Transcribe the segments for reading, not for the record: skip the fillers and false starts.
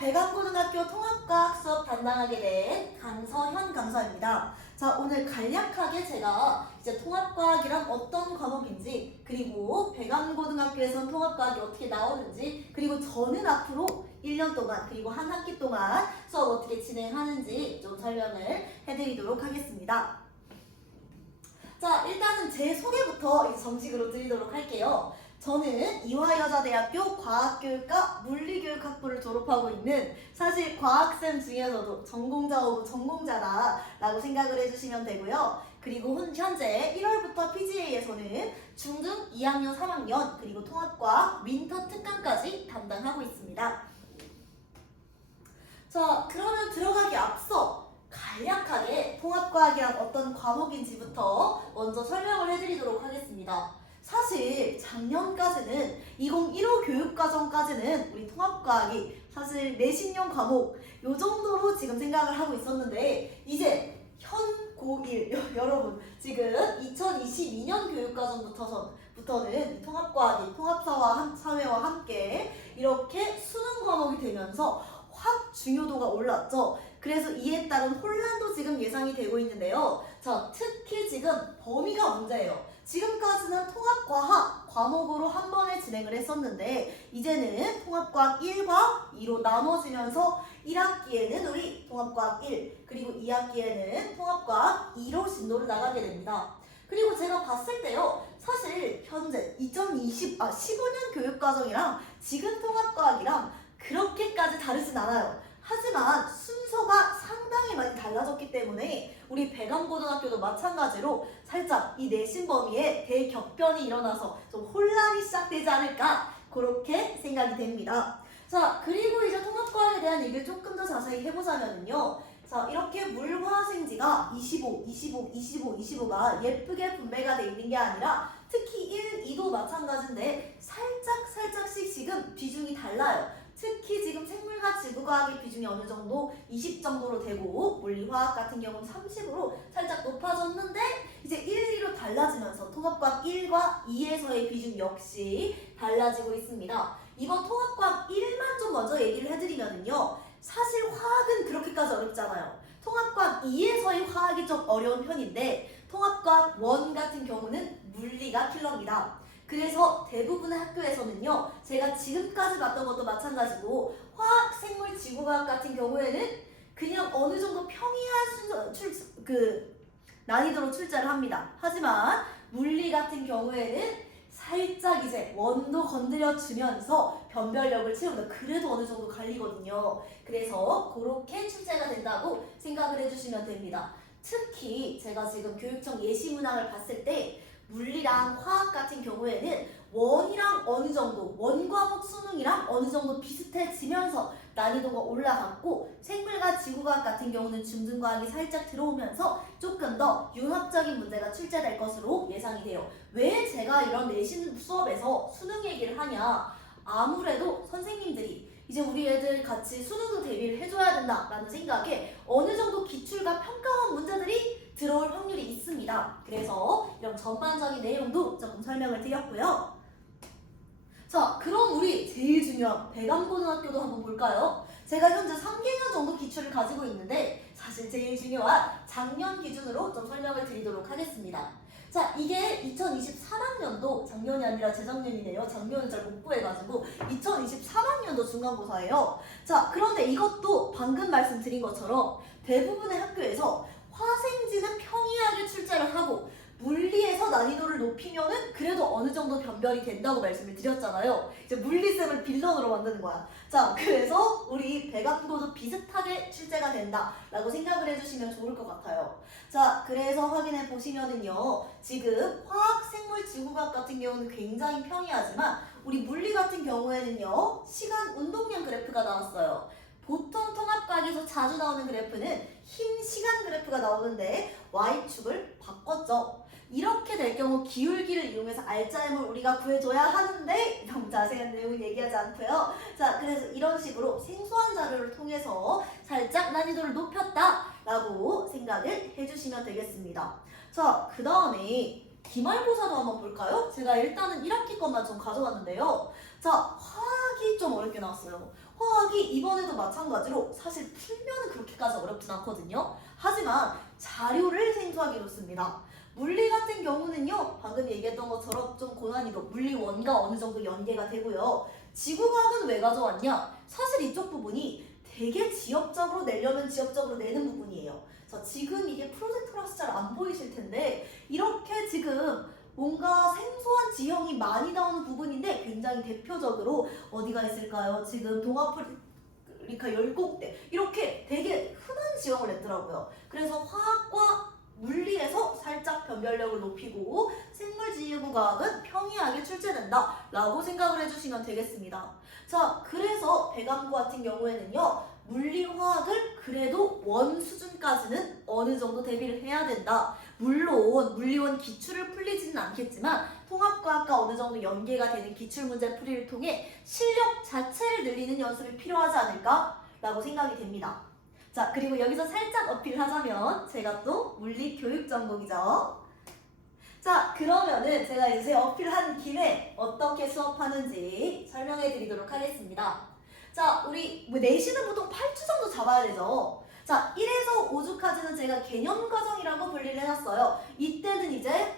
배강고등학교 통합과학 수업 담당하게 된 강서현 강사입니다. 자, 오늘 간략하게 제가 이제 통합과학이란 어떤 과목인지, 그리고 배강고등학교에선 통합과학이 어떻게 나오는지, 그리고 저는 앞으로 1년 동안, 그리고 한 학기 동안 수업 어떻게 진행하는지 좀 설명을 해드리도록 하겠습니다. 자, 일단은 제 소개부터 정식으로 드리도록 할게요. 저는 이화여자대학교 과학교육과 물리교육학부를 졸업하고 있는, 사실 과학쌤 중에서도 전공자 오브 전공자다라고 생각을 해주시면 되고요. 그리고 현재 1월부터 PGA에서는 중등 2학년, 3학년, 그리고 통합과학 윈터 특강까지 담당하고 있습니다. 자, 그러면 들어가기 앞서 간략하게 통합과학이란 어떤 과목인지부터 먼저 설명을 해드리도록 하겠습니다. 사실 작년까지는 2015 교육과정까지는 우리 통합과학이 사실 내신형 과목 요 정도로 지금 생각을 하고 있었는데, 이제 현 고1 여러분 지금 2022년 교육과정부터는 통합과학이 통합사회와 함께 이렇게 수능 과목이 되면서 확 중요도가 올랐죠. 그래서 이에 따른 혼란도 지금 예상이 되고 있는데요. 자, 특히 지금 범위가 문제예요. 지금까지는 통합과학 과목으로 한 번에 진행을 했었는데, 이제는 통합과학 1과 2로 나눠지면서 1학기에는 우리 통합과학 1, 그리고 2학기에는 통합과학 2로 진도를 나가게 됩니다. 그리고 제가 봤을 때요, 사실 현재 15년 교육과정이랑 지금 통합과학이랑 그렇게까지 다르진 않아요. 하지만 순서가 상당히 많이 달라졌기 때문에 우리 배강고등학교도 마찬가지로 살짝 이 내신 범위에 대격변이 일어나서 좀 혼란이 시작되지 않을까, 그렇게 생각이 됩니다. 자, 그리고 이제 통합과학에 대한 얘기를 조금 더 자세히 해보자면요. 자, 이렇게 물화생지가 25가 예쁘게 분배가 돼 있는 게 아니라, 특히 1, 2도 마찬가지인데 살짝씩 지금 비중이 달라요. 특히 지금 생물과 지구과학의 비중이 어느 정도 20 정도로 되고, 물리화학 같은 경우는 30으로 살짝 높아졌는데, 이제 1, 2로 달라지면서 통합과학 1과 2에서의 비중 역시 달라지고 있습니다. 이번 통합과학 1만 좀 먼저 얘기를 해드리면요, 사실 화학은 그렇게까지 어렵지 않아요. 통합과학 2에서의 화학이 좀 어려운 편인데, 통합과학 1 같은 경우는 물리가 킬러입니다. 그래서 대부분의 학교에서는요, 제가 지금까지 봤던 것도 마찬가지고 화학, 생물, 지구과학 같은 경우에는 그냥 어느 정도 평이한 난이도로 출제를 합니다. 하지만 물리 같은 경우에는 살짝 이제 원도 건드려주면서 변별력을 채운다. 그래도 어느 정도 갈리거든요. 그래서 그렇게 출제가 된다고 생각을 해주시면 됩니다. 특히 제가 지금 교육청 예시문항을 봤을 때 물리랑 화학 같은 경우에는 원이랑 어느 정도, 원 과목 수능이랑 어느 정도 비슷해지면서 난이도가 올라갔고, 생물과 지구과학 같은 경우는 중등과학이 살짝 들어오면서 조금 더 융합적인 문제가 출제될 것으로 예상이 돼요. 왜 제가 이런 내신 수업에서 수능 얘기를 하냐? 아무래도 선생님들이 이제 우리 애들 같이 수능도 대비를 해줘야 된다라는 생각에 어느 정도 기출과 평가원 문제들이 들어올 확률이 있습니다. 그래서 이런 전반적인 내용도 조금 설명을 드렸고요. 자, 그럼 우리 제일 중요한 배강고등학교도 한번 볼까요? 제가 현재 3개년 정도 기출을 가지고 있는데, 사실 제일 중요한 작년 기준으로 좀 설명을 드리도록 하겠습니다. 자, 이게 2023학년도, 작년이 아니라 재작년이네요. 작년은 잘 못 구해가지고 2023학년도 중간고사예요. 자, 그런데 이것도 방금 말씀드린 것처럼 대부분의 학교에서 화생지는 평이하게 출제를 하고, 물리에서 난이도를 높이면은 그래도 어느 정도 변별이 된다고 말씀을 드렸잖아요. 이제 물리쌤을 빌런으로 만드는 거야. 자, 그래서 우리 배강고도 비슷하게 출제가 된다라고 생각을 해주시면 좋을 것 같아요. 자, 그래서 확인해 보시면은요, 지금 화학, 생물, 지구과학 같은 경우는 굉장히 평이하지만 우리 물리 같은 경우에는요, 시간 운동량 그래프가 나왔어요. 보통 통합과학에서 자주 나오는 그래프는 힘 시간 그래프가 나오는데 Y축을 바꿨죠. 이렇게 될 경우 기울기를 이용해서 알짜임을 우리가 구해줘야 하는데 너무 자세한 내용은 얘기하지 않고요. 자, 그래서 이런 식으로 생소한 자료를 통해서 살짝 난이도를 높였다라고 생각을 해주시면 되겠습니다. 자, 그 다음에 기말고사도 한번 볼까요? 제가 일단은 1학기 것만 좀 가져왔는데요. 자, 화학이 좀 어렵게 나왔어요. 화학이 이번에도 마찬가지로 사실 풀면은 그렇게까지 어렵진 않거든요. 하지만 자료를 생소하게 놓습니다. 물리 같은 경우는요, 방금 얘기했던 것처럼 좀 고난이도, 물리원과 어느 정도 연계가 되고요. 지구과학은 왜 가져왔냐? 사실 이쪽 부분이 되게 지역적으로 내려면 지역적으로 내는 부분이에요. 자, 지금 이게 프로젝터라서 잘 안 보이실 텐데 이렇게 지금 뭔가 생소한 지형이 많이 나오는 부분인데 굉장히 대표적으로 어디가 있을까요? 지금 동아프리카 열곡대 이렇게 되게 흔한 지형을 냈더라고요. 그래서 화학과 물리에서 살짝 변별력을 높이고 생물지구과학은 평이하게 출제된다 라고 생각을 해주시면 되겠습니다. 자, 그래서 배감고 같은 경우에는요, 물리화학을 그래도 원 수준까지는 어느 정도 대비를 해야 된다. 물론 물리원 기출을 풀리지는 않겠지만 통합과학과 어느 정도 연계가 되는 기출문제 풀이를 통해 실력 자체를 늘리는 연습이 필요하지 않을까 라고 생각이 됩니다. 자, 그리고 여기서 살짝 어필하자면 제가 또 물리 교육 전공이죠. 자, 그러면은 제가 이제 어필한 김에 어떻게 수업하는지 설명해 드리도록 하겠습니다. 자, 우리 내신은 보통 8주 정도 잡아야 되죠. 자, 1에서 5주까지는 제가 개념 과정이라고 분리를 해놨어요. 이때는 이제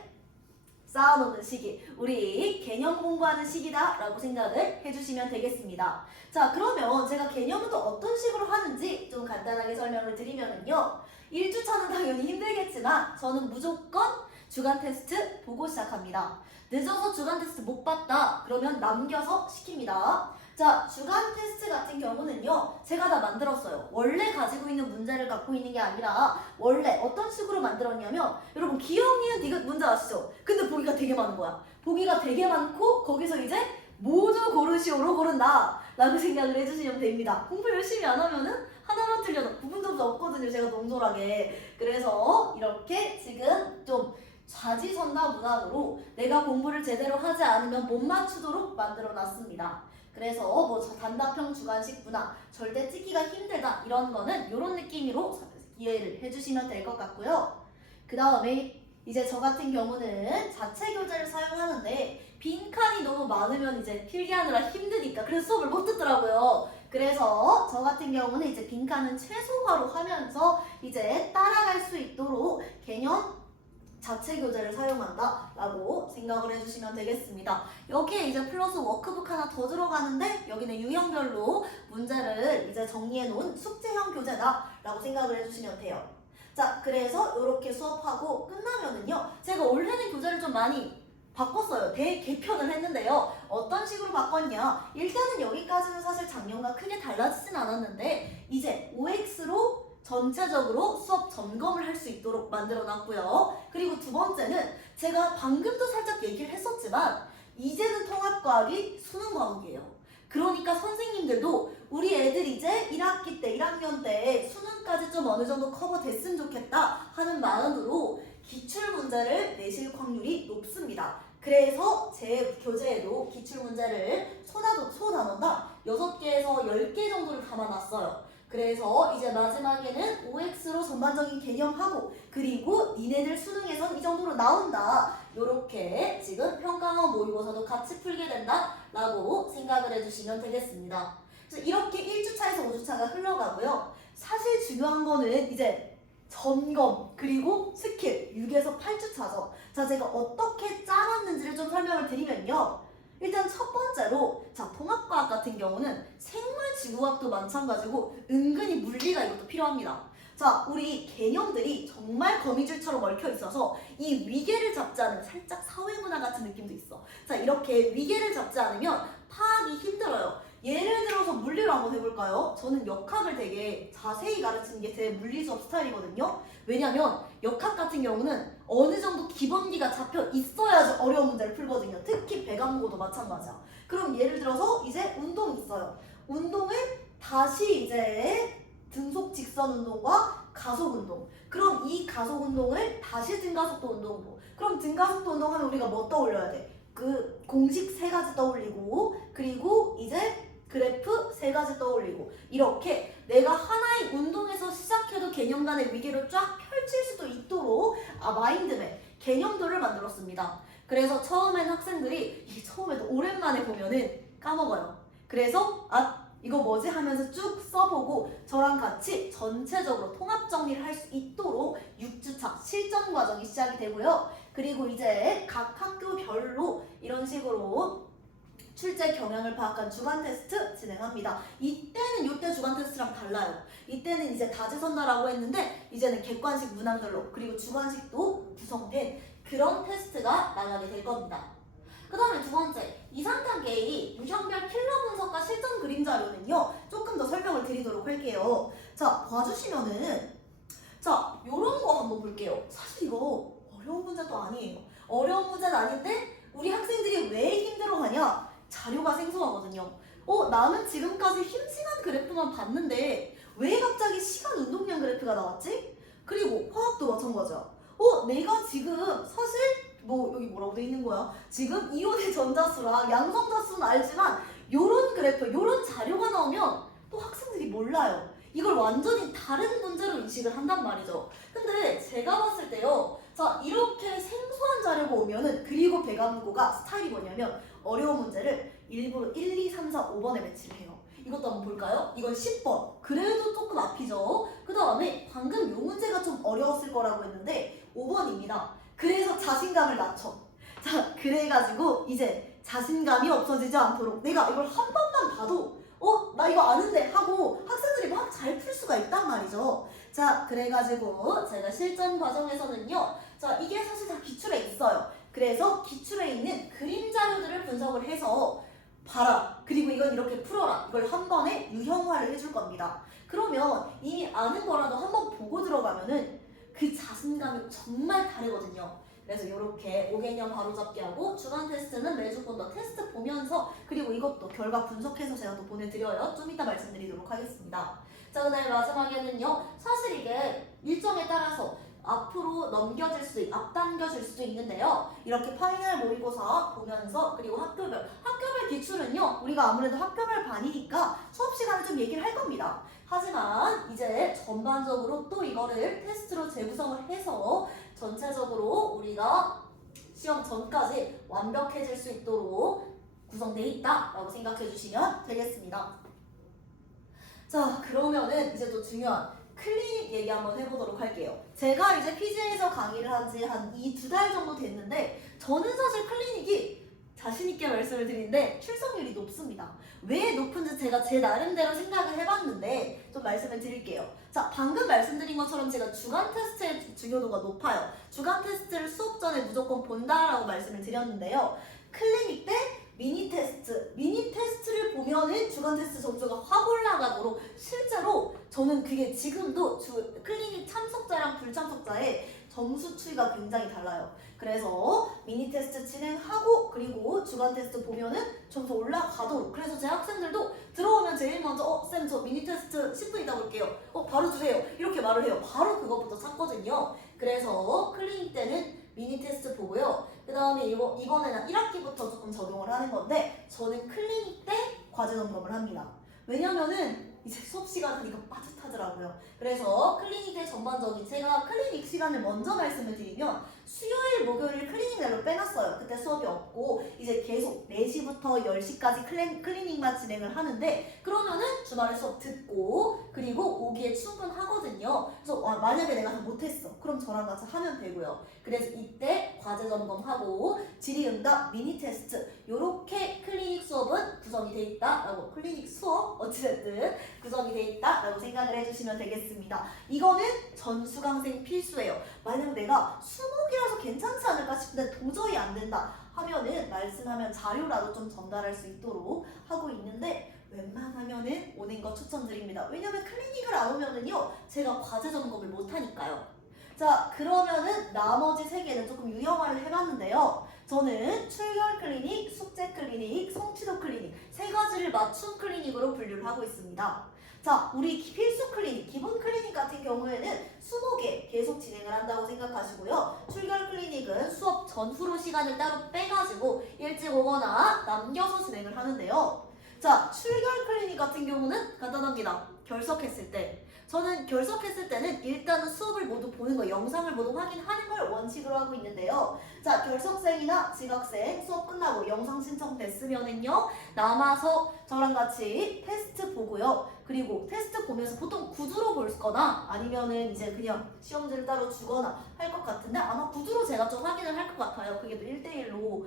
쌓아놓는 시기, 우리 개념 공부하는 시기다 라고 생각을 해주시면 되겠습니다. 자, 그러면 제가 개념은 또 어떤 식으로 하는지 좀 간단하게 설명을 드리면은요, 1주차는 당연히 힘들겠지만 저는 무조건 주간 테스트 보고 시작합니다. 늦어서 주간 테스트 못 봤다 그러면 남겨서 시킵니다. 자, 주간 테스트 같은 경우는요, 제가 다 만들었어요. 원래 가지고 있는 문제를 갖고 있는 게 아니라 원래 어떤 식으로 만들었냐면, 여러분 기억이은 이거 문제 아시죠? 근데 보기가 되게 많은 거야. 보기가 되게 많고 거기서 이제 모두 고르시오로 고른다 라고 생각을 해주시면 됩니다. 공부 열심히 안 하면은 하나만 틀려도 부분점수 없거든요, 제가 농zor하게. 그래서 이렇게 지금 좀 좌지선다문항으로 내가 공부를 제대로 하지 않으면 못 맞추도록 만들어 놨습니다. 그래서 뭐 단답형 주관식 분학, 절대 찍기가 힘들다 이런 거는 이런 느낌으로 이해를 해주시면 될 것 같고요. 그 다음에 이제 저 같은 경우는 자체 교재를 사용하는데 빈칸이 너무 많으면 이제 필기하느라 힘드니까 그래서 수업을 못 듣더라고요. 그래서 저 같은 경우는 이제 빈칸은 최소화로 하면서 이제 따라갈 수 있도록 개념 자체 교재를 사용한다 라고 생각을 해주시면 되겠습니다. 여기에 이제 플러스 워크북 하나 더 들어가는데 여기는 유형별로 문제를 이제 정리해 놓은 숙제형 교재다 라고 생각을 해주시면 돼요. 자, 그래서 이렇게 수업하고 끝나면은요, 제가 올해는 교재를 좀 많이 바꿨어요. 대개편을 했는데요. 어떤 식으로 바꿨냐, 일단은 여기까지는 사실 작년과 크게 달라지진 않았는데 이제 OX로 전체적으로 수업 점검을 할 수 있도록 만들어 놨고요. 그리고 두 번째는 제가 방금도 살짝 얘기를 했었지만 이제는 통합과학이 수능 과목이에요. 그러니까 선생님들도 우리 애들 이제 1학기 때 1학년 때 수능까지 좀 어느 정도 커버 됐으면 좋겠다 하는 마음으로 기출문제를 내실 확률이 높습니다. 그래서 제 교재에도 기출문제를 소단원당 6개에서 10개 정도를 담아놨어요. 그래서 이제 마지막에는 OX로 전반적인 개념하고 그리고 니네들 수능에선 이 정도로 나온다. 요렇게 지금 평가원 모의고사도 같이 풀게 된다 라고 생각을 해주시면 되겠습니다. 그래서 이렇게 1주차에서 5주차가 흘러가고요. 사실 중요한 거는 이제 점검 그리고 스킬 6에서 8주차죠. 자, 제가 어떻게 짜놨는지를 좀 설명을 드리면요. 일단 첫 번째로, 자, 통합과학 같은 경우는 생물지구학도 마찬가지고 은근히 물리가 이것도 필요합니다. 자, 우리 개념들이 정말 거미줄처럼 얽혀 있어서 이 위계를 잡지 않으면 살짝 사회문화 같은 느낌도 있어. 자, 이렇게 위계를 잡지 않으면 파악이 힘들어요. 예를 들어서 물리로 한번 해볼까요? 저는 역학을 되게 자세히 가르치는 게 제 물리 수업 스타일이거든요. 왜냐면 역학 같은 경우는 어느 정도 기본기가 잡혀 있어야지 어려운 문제를 풀거든요. 특히 배감고도 마찬가지야. 그럼 예를 들어서 이제 운동이 있어요. 운동을 다시 이제 등속 직선 운동과 가속 운동. 그럼 이 가속 운동을 다시 등가속도 운동으로. 그럼 등가속도 운동하면 우리가 뭐 떠올려야 돼? 그 공식 3가지 떠올리고 그리고 이제 그래프 3가지 떠올리고 이렇게 내가 하나의 운동에서 시작해도 개념 간의 위계를 쫙 펼칠 수도 있도록 마인드맵, 개념도를 만들었습니다. 그래서 처음엔 학생들이 이게 처음에도 오랜만에 보면은 까먹어요. 그래서 이거 뭐지 하면서 쭉 써보고 저랑 같이 전체적으로 통합 정리를 할 수 있도록 6주차 실전 과정이 시작이 되고요. 그리고 이제 각 학교별로 이런 식으로 출제 경향을 파악한 주간 테스트 진행합니다. 이때는 이때 주간 테스트랑 달라요. 이때는 이제 다지선다라고 했는데 이제는 객관식 문항들로 그리고 주관식도 구성된 그런 테스트가 나가게 될 겁니다. 그 다음에 두 번째, 2, 3단계의 유형별 킬러 분석과 실전 그림 자료는요. 조금 더 설명을 드리도록 할게요. 자, 봐주시면은 자, 요런 거 한번 볼게요. 사실 이거 어려운 문제도 아니에요. 어려운 문제는 아닌데 우리 학생들이 왜 힘들어하냐? 자료가 생소하거든요. 나는 지금까지 힘시간 그래프만 봤는데 왜 갑자기 시간 운동량 그래프가 나왔지? 그리고 화학도 마찬가지야. 내가 지금 사실 여기 뭐라고 돼 있는 거야? 지금 이온의 전자수랑 양성자수는 알지만 요런 그래프, 요런 자료가 나오면 또 학생들이 몰라요. 이걸 완전히 다른 문제로 인식을 한단 말이죠. 근데 제가 봤을 때요. 자, 이렇게 생소한 자료가 오면은 그리고 배관고가 스타일이 뭐냐면 어려운 문제를 일부러 1, 2, 3, 4, 5번에 배치를 해요. 이것도 한번 볼까요? 이건 10번. 그래도 조금 앞이죠. 그 다음에 방금 요 문제가 좀 어려웠을 거라고 했는데 5번입니다. 그래서 자신감을 낮춰. 자, 그래가지고 이제 자신감이 없어지지 않도록 내가 이걸 한 번만 봐도 나 이거 아는데 하고 학생들이 막 잘 풀 수가 있단 말이죠. 자, 그래가지고 제가 실전 과정에서는요. 자, 이게 사실 다 기출에 있어요. 그래서 기출에 있는 그림 자료들을 분석을 해서 봐라. 그리고 이건 이렇게 풀어라. 이걸 한 번에 유형화를 해줄 겁니다. 그러면 이미 아는 거라도 한 번 보고 들어가면은 그 자신감이 정말 다르거든요. 그래서 이렇게 5개념 바로잡기 하고 주간 테스트는 매주 본 더 테스트 보면서 그리고 이것도 결과 분석해서 제가 또 보내드려요. 좀 이따 말씀드리도록 하겠습니다. 자, 그다음에 마지막에는요. 사실 이게 일정에 따라서 앞으로 넘겨질 수도 앞당겨질 수도 있는데요. 이렇게 파이널 모의고사 보면서 그리고 학교별 기출은요. 우리가 아무래도 학교별 반이니까 수업 시간에 좀 얘기를 할 겁니다. 하지만 이제 전반적으로 또 이거를 테스트로 재구성을 해서 전체적으로 우리가 시험 전까지 완벽해질 수 있도록 구성되어 있다라고 생각해 주시면 되겠습니다. 자, 그러면은 이제 또 중요한 클리닉 얘기 한번 해보도록 할게요. 제가 이제 PG에서 강의를 한 지 한 2-2달 정도 됐는데 저는 사실 클리닉이 자신있게 말씀을 드리는데 출석률이 높습니다. 왜 높은지 제가 제 나름대로 생각을 해봤는데 좀 말씀을 드릴게요. 자, 방금 말씀드린 것처럼 제가 주간 테스트의 중요도가 높아요. 주간 테스트를 수업 전에 무조건 본다라고 말씀을 드렸는데요. 클리닉 때 미니 테스트를 보면은 주간 테스트 점수가 확 올라가도록 실제로 저는 그게 지금도 클리닉 참석자랑 불참석자의 점수 추이가 굉장히 달라요. 그래서 미니 테스트 진행하고 그리고 주간 테스트 보면은 점수 올라가도록. 그래서 제 학생들도 들어오면 제일 먼저 쌤 저 미니 테스트 10분 있다 볼게요. 바로 주세요. 이렇게 말을 해요. 바로 그것부터 찾거든요. 그래서 클리닉 때는 미니 테스트 보고요. 그 다음에 이번에는 1학기부터 조금 적용을 하는 건데 저는 클리닉 때 과제 점검을 합니다. 왜냐면은 이제 수업 시간이니까 빠듯하더라고요. 그래서 클리닉의 전반적인 제가 클리닉 시간을 먼저 말씀을 드리면 수요일, 목요일 클리닉 날로 빼놨어요. 그때 수업이 없고 이제 계속 4시부터 10시까지 클리닉만 진행을 하는데 그러면은 주말에 수업 듣고 그리고 오기에 충분하거든요. 그래서 만약에 내가 다 못했어. 그럼 저랑 같이 하면 되고요. 그래서 이때 과제 점검하고 질의응답, 미니 테스트 요렇게 클리닉 수업은 구성이 돼 있다라고 클리닉 수업 어찌됐든 구성이 돼 있다라고 생각을 해주시면 되겠습니다. 이거는 전 수강생 필수예요. 만약 내가 수목이라서 괜찮지 않을까 싶은데 도저히 안 된다 하면은 말씀하면 자료라도 좀 전달할 수 있도록 하고 있는데 웬만하면은 오는 거 추천드립니다. 왜냐면 클리닉을 안 오면은요 제가 과제 점검을 못 하니까요. 자, 그러면은 나머지 3개는 조금 유형화를 해봤는데요. 저는 출결 클리닉, 숙제 클리닉, 성취도 클리닉 3가지를 맞춤 클리닉으로 분류를 하고 있습니다. 자, 우리 필수 클리닉, 기본 클리닉 같은 경우에는 20개 계속 진행을 한다고 생각하시고요. 출결 클리닉은 수업 전후로 시간을 따로 빼가지고 일찍 오거나 남겨서 진행을 하는데요. 자, 출결 클리닉 같은 경우는 간단합니다. 결석했을 때. 저는 결석했을 때는 일단은 수업을 모두 보는 거, 영상을 모두 확인하는 걸 원칙으로 하고 있는데요. 자, 결석생이나 지각생 수업 끝나고 영상 신청됐으면은요, 남아서 저랑 같이 테스트 보고요. 그리고 테스트 보면서 보통 구두로 볼 거나 아니면은 이제 그냥 시험지를 따로 주거나 할 것 같은데 아마 구두로 제가 좀 확인을 할 것 같아요. 그게 또 1대1로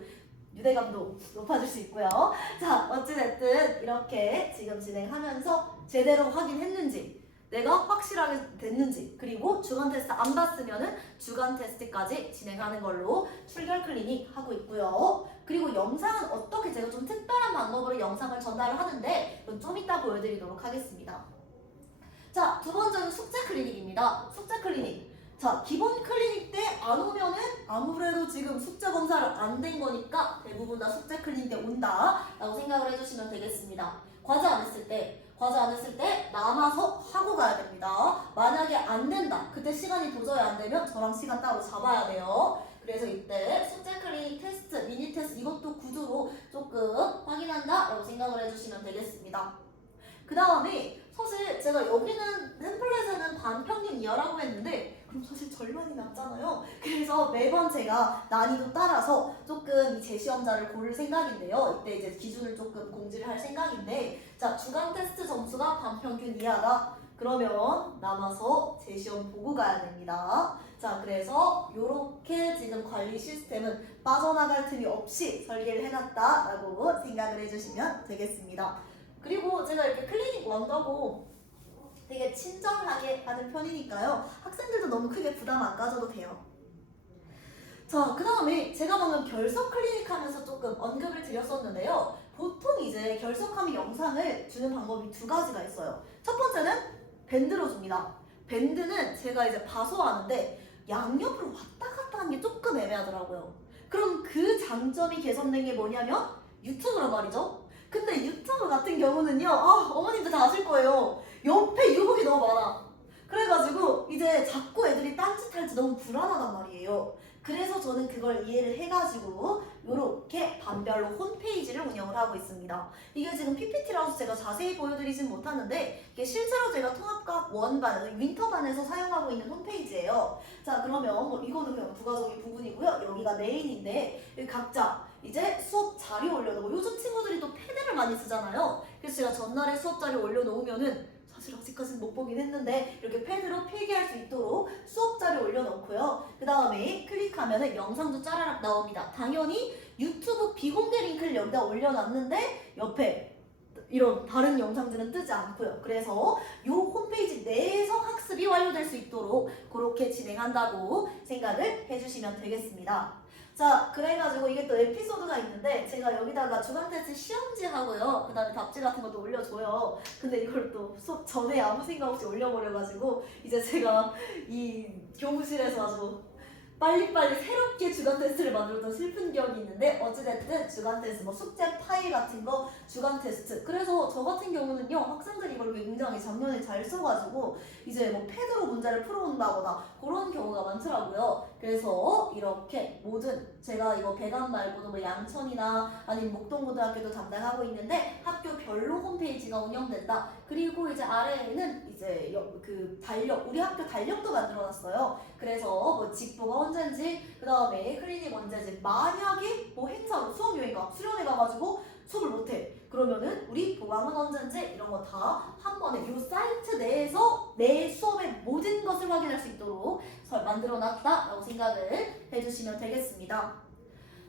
유대감도 높아질 수 있고요. 자, 어찌됐든 이렇게 지금 진행하면서 제대로 확인했는지, 내가 확실하게 됐는지, 그리고 주간 테스트 안 봤으면은 주간 테스트까지 진행하는 걸로 출결 클리닉 하고 있고요. 그리고 영상은 어떻게 제가 좀 특별한 방법으로 영상을 전달을 하는데 그건 좀 이따 보여드리도록 하겠습니다. 자, 두 번째는 숙제 클리닉입니다. 숙제 클리닉. 자, 기본 클리닉 때 안 오면은 아무래도 지금 숙제 검사를 안 된 거니까 대부분 다 숙제 클리닉 때 온다 라고 생각을 해주시면 되겠습니다. 과제 안 했을 때 남아서 하고 가야 됩니다. 만약에 안 된다, 그때 시간이 도저히 안 되면 저랑 시간 따로 잡아야 돼요. 그래서 이때 숙제 클리닉 테스트, 미니 테스트 이것도 구두로 조금 확인한다 라고 생각을 해주시면 되겠습니다. 그 다음에 사실 제가 여기는 템플릿에는 반평균 이하라고 했는데 그럼 사실 절반이 남잖아요. 그래서 매번 제가 난이도 따라서 조금 이 재시험자를 고를 생각인데요. 이때 이제 기준을 조금 공지를 할 생각인데, 자, 주간 테스트 점수가 반평균 이하다. 그러면 남아서 재시험 보고 가야 됩니다. 자, 그래서 이렇게 지금 관리 시스템은 빠져나갈 틈이 없이 설계를 해놨다라고 생각을 해주시면 되겠습니다. 그리고 제가 이렇게 클리닉 원더고 되게 친절하게 하는 편이니까요. 학생들도 너무 크게 부담 안 가져도 돼요. 자, 그 다음에 제가 방금 결석 클리닉 하면서 조금 언급을 드렸었는데요. 보통 이제 결석하면 영상을 주는 방법이 두 가지가 있어요. 첫 번째는 밴드로 줍니다. 밴드는 제가 이제 봐서 하는데 양옆으로 왔다 갔다 하는 게 조금 애매하더라고요. 그럼 그 장점이 개선된 게 뭐냐면 유튜브란 말이죠. 근데 유튜브 같은 경우는요, 어머님들 다 아실 거예요. 옆에 유혹이 너무 많아. 그래가지고 이제 자꾸 애들이 딴짓할지 너무 불안하단 말이에요. 그래서 저는 그걸 이해를 해가지고 이렇게 반별로 홈페이지를 운영을 하고 있습니다. 이게 지금 PPT라서 제가 자세히 보여드리진 못하는데 이게 실제로 제가 통합과학 원반, 윈터반에서 사용하고 있는 홈페이지예요. 자, 그러면 뭐 이거는 그냥 부가적인 부분이고요. 여기가 메인인데 여기 각자 이제 수업 자료 올려놓고, 요즘 친구들이 또 패드를 많이 쓰잖아요. 그래서 제가 전날에 수업 자료 올려놓으면은 사실 아직까지는 못 보긴 했는데 이렇게 펜으로 필기할 수 있도록 수업 자료 올려놓고요. 그 다음에 클릭하면은 영상도 짜라락 나옵니다. 당연히 유튜브 비공개 링크를 여기다 올려놨는데 옆에 이런 다른 영상들은 뜨지 않고요. 그래서 이 홈페이지 내에서 학습이 완료될 수 있도록 그렇게 진행한다고 생각을 해주시면 되겠습니다. 자, 그래가지고 이게 또 에피소드가 있는데 제가 여기다가 주간 테스트 시험지 하고요. 그 다음에 답지 같은 것도 올려줘요. 근데 이걸 또 수업 전에 아무 생각 없이 올려버려가지고 이제 제가 이 교무실에서 아주 빨리빨리 새롭게 주간 테스트를 만들었던 슬픈 기억이 있는데, 어찌됐든 주간 테스트, 뭐 숙제 파일 같은 거 주간 테스트. 그래서 저 같은 경우는요, 학생들이 이걸 굉장히 작년에 잘 써가지고 이제 뭐 패드로 문제를 풀어온다거나 그런 경우가 많더라고요. 그래서 이렇게 모든, 제가 이거 배관 말고도 뭐 양천이나 아니면 목동고등학교도 담당하고 있는데 학교별로 홈페이지가 운영된다. 그리고 이제 아래에는 이제 그 달력, 우리 학교 달력도 만들어놨어요. 그래서 뭐 직보가 언제인지, 그 다음에 클리닉 언제인지, 만약에 뭐 행사로 수업여행가 수련회 가가지고 수업을 못해, 그러면은 우리 보강은 언제인지, 이런 거 다 한 번에 이 사이트 내에서 내 수업의 모든 것을 확인할 수 있도록 만들어놨다라고 생각을 해주시면 되겠습니다.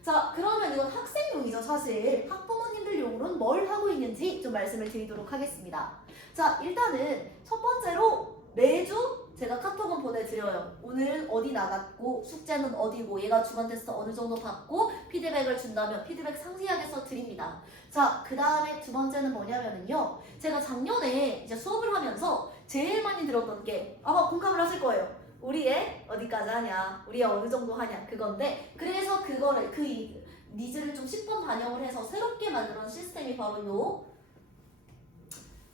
자, 그러면 이건 학생용이죠. 사실 학부모님들 용으로는 뭘 하고 있는지 좀 말씀을 드리도록 하겠습니다. 자, 일단은 첫 번째로 매주 제가 카톡은 보내드려요. 오늘은 어디 나갔고 숙제는 어디고 얘가 주간 테스트 어느 정도 받고 피드백을 준다면 피드백 상세하게 써드립니다. 자, 그 다음에 두 번째는 뭐냐면요, 제가 작년에 이제 수업을 하면서 제일 많이 들었던 게, 아마 공감을 하실 거예요. 우리 애 어디까지 하냐, 우리 애 어느 정도 하냐, 그건데, 그래서 그거를 그 니즈를 좀 10분 반영을 해서 새롭게 만들어낸 시스템이 바로 요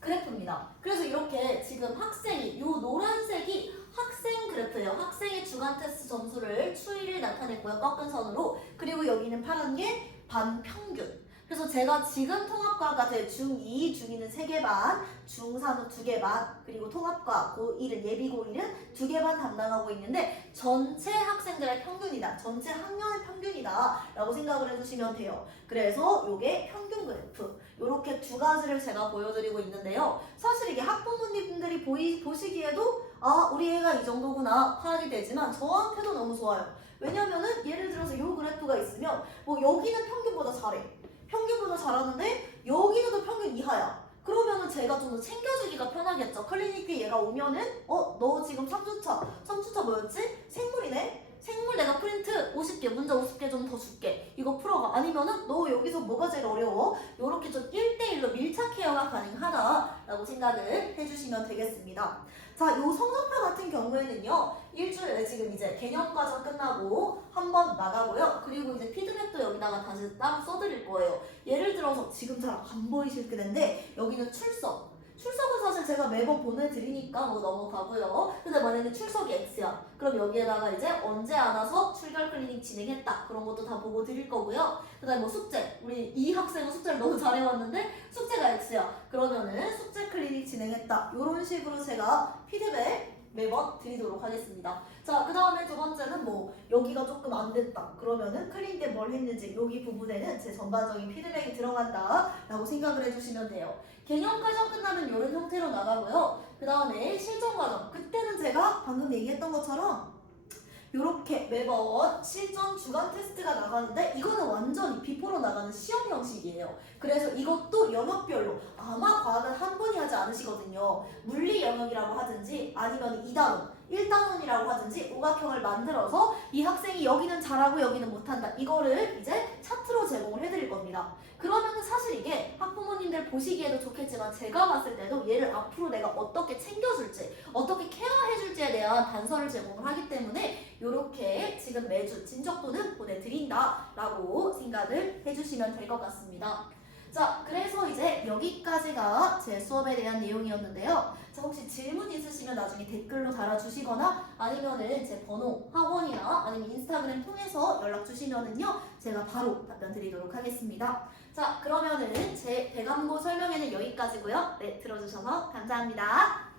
그래프입니다. 그래서 이렇게 지금 학생이, 요 노란색이 학생 그래프예요. 학생의 주간 테스트 점수를 추이를 나타냈고요, 꺾은 선으로. 그리고 여기는 파란 게 반평균. 그래서 제가 지금 통합과가 중2, 중2는 3개 반, 중3은 2개 반, 그리고 통합과 고1은 예비 고1은 2개 반 담당하고 있는데 전체 학생들의 평균이다. 전체 학년의 평균이다. 라고 생각을 해주시면 돼요. 그래서 요게 평균 그래프. 요렇게 두 가지를 제가 보여드리고 있는데요. 사실 이게 학부모님들이 보시기에도 아, 우리 애가 이 정도구나 파악이 되지만 저한테도 너무 좋아요. 왜냐면은 예를 들어서 요 그래프가 있으면 뭐 여기는 평균보다 잘해. 평균보다 잘하는데 여기는 또 평균 이하야. 그러면은 제가 좀 더 챙겨주기가 편하겠죠. 클리닉비 얘가 오면은 너 지금 3주차 뭐였지? 생물이네? 생물 내가 프린트 50개, 문제 50개 좀 더 줄게. 이거 풀어가. 아니면은 너 여기서 뭐가 제일 어려워? 요렇게 좀 1대1로 밀착 케어가 가능하다라고 생각을 해주시면 되겠습니다. 자, 요 성적표 같은 경우에는요. 일주일에 지금 이제 개념과정 끝나고 한번 나가고요. 그리고 이제 피드백도 여기다가 다시 따로 써드릴 거예요. 예를 들어서 지금 잘 안 보이실 텐데 여기는 출석. 출석은 사실 제가 매번 보내드리니까 뭐 넘어가고요. 근데 만약에 출석이 X야. 그럼 여기에다가 이제 언제 안 와서 출결 클리닉 진행했다. 그런 것도 다 보고 드릴 거고요. 그 다음에 뭐 숙제. 우리 이 학생은 숙제를 너무 잘해왔는데 숙제가 X야. 그러면은 숙제 클리닉 진행했다. 이런 식으로 제가 피드백 매번 드리도록 하겠습니다. 자, 그 다음에 두 번째는 뭐 여기가 조금 안 됐다. 그러면은 클린 때 뭘 했는지 여기 부분에는 제 전반적인 피드백이 들어간다 라고 생각을 해주시면 돼요. 개념 과정 끝나면 이런 형태로 나가고요. 그 다음에 실전 과정. 그때는 제가 방금 얘기했던 것처럼 이렇게 매번 실전 주간 테스트가 나가는데 이거는 완전히 비포로 나가는 시험 형식이에요. 그래서 이것도 영역별로 아마 과학은 한 번이 하지 않으시거든요. 물리 영역이라고 하든지 아니면 2단원, 1단원이라고 하든지 오각형을 만들어서 이 학생이 여기는 잘하고 여기는 못한다. 이거를 이제 차트로 제공을 해드릴 겁니다. 그러면 사실 이게 학부모님들 보시기에도 좋겠지만 제가 봤을 때도 얘를 앞으로 내가 어떻게 챙겨줄지 어떻게 케어해줄지에 대한 단서를 제공을 하기 때문에 이렇게 지금 매주 진척도는 보내드린다 라고 생각을 해주시면 될 것 같습니다. 자, 그래서 이제 여기까지가 제 수업에 대한 내용이었는데요. 자, 혹시 질문 있으시면 나중에 댓글로 달아주시거나 아니면은 제 번호, 학원이나 아니면 인스타그램 통해서 연락 주시면은요 제가 바로 답변 드리도록 하겠습니다. 자, 그러면은 제 대강고 설명회는 여기까지고요. 네, 들어주셔서 감사합니다.